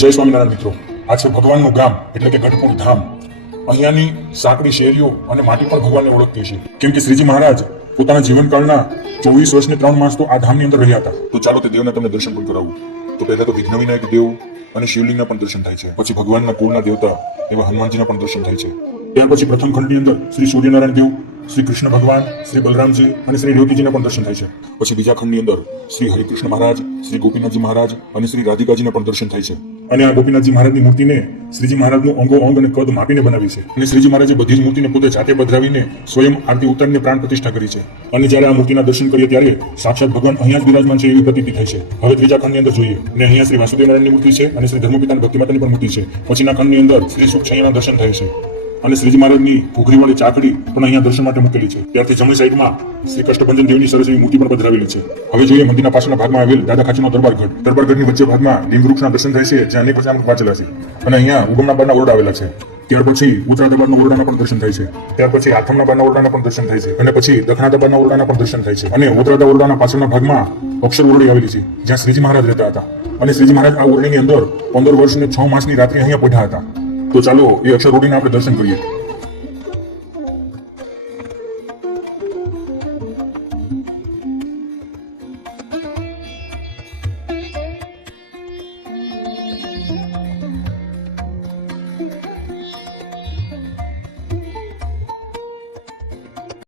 જય સ્વામિનારાયણ મિત્રો, આ છે ભગવાનનું ગામ એટલે કે ગઢપુર ધામ. અહીંયાની સાંકડી શેરીઓ અને માટી પણ ભગવાનને ઓળખતી છે, કેમ કે શ્રીજી મહારાજ પોતાના જીવનકાળના 24 વર્ષ ને 3 માસ તો આ ધામની અંદર રહ્યા હતા. તો ચાલો તે દેવના તમને દર્શન પણ કરાવું. તો પહેલા તો વિઘ્ન વિનાયક દેવ અને શિવલિંગના પણ દર્શન થાય છે. પછી ભગવાનના કુળના દેવતા એવા હનુમાનજીના પણ દર્શન થાય છે. ત્યાર પછી પ્રથમ ખંડની અંદર શ્રી સૂર્યનારાયણ દેવ, શ્રી કૃષ્ણ ભગવાન, શ્રી બલરામજી અને શ્રી રેવતીજીના પણ દર્શન થાય છે. પછી બીજા ખંડની અંદર શ્રી હરિકૃષ્ણ મહારાજ, શ્રી ગોપીનાથજી મહારાજ અને શ્રી રાધિકાજીના પણ દર્શન થાય છે. અને આ ગોપીનાથજી મહારાજની મૂર્તિને શ્રીજી મહારાજનું અંગો અંગ અને કદ માપીને બનાવી છે. અને શ્રીજી મહારાજે બધી જ મૂર્તિને પોતે જાતે પધરાવીને સ્વયં આરતી ઉતારીને પ્રાણ પ્રતિષ્ઠા કરી છે. અને જ્યારે આ મૂર્તિના દર્શન કરીએ ત્યારે સાક્ષાત ભગવાન અહીંયા જ બિરાજમાન છે એવી પ્રતીતિ થાય છે. હવે ત્રીજા ખંડની અંદર જોઈએ અને અહીંયા શ્રી વાસુદેવનારાયણની મૂર્તિ છે અને શ્રી ધર્મપિતા ભક્તિમાતાની પણ મૂર્તિ છે. પછીના ખંડની અંદર શ્રી સુખછૈયાના દર્શન થાય છે અને શ્રીજી મહારાજની ઘૂઘરીવાળી ચાકડી પણ અહીંયા દર્શન માટે મૂકેલી છે. ત્યારથી જમણી સાઈડમાં શ્રી કષ્ટભંજન દેવની સરસ એવી મૂર્તિ પણ પધરાવેલી છે. હવે જોઈએ મંદિરના પાછળના ભાગમાં આવેલ દાદા ખાચીનો દરબારગઢ. દરબારગઢની વચ્ચે ભાગમાં લીમવૃક્ષના દર્શન થાય છે, જ્યાં અનેક વચનામૃત વાંચેલા છે. અને અહીંયા ઉગમના બારના ઓરડા આવેલા છે. ત્યાર પછી ઉત્તરા દરબારના ઓરડાના પણ દર્શન થાય છે. ત્યાર પછી આથમના બારના ઓરડાના પણ દર્શન થાય છે. અને પછી દક્ષિણા દરબારના ઓરડાના પણ દર્શન થાય છે. અને ઉત્તરા ઓરડાના પાછળના ભાગમાં અક્ષર ઓરડી આવેલી છે, જ્યાં શ્રીજી મહારાજ રહેતા હતા. અને શ્રીજી મહારાજ આ ઓરડીની અંદર 15 વર્ષ ને 6 માસની રાત્રિ અહીંયા પહોંચ્યા હતા. તો ચાલો એ અક્ષર ઓરડીના આપણે દર્શન કરીએ.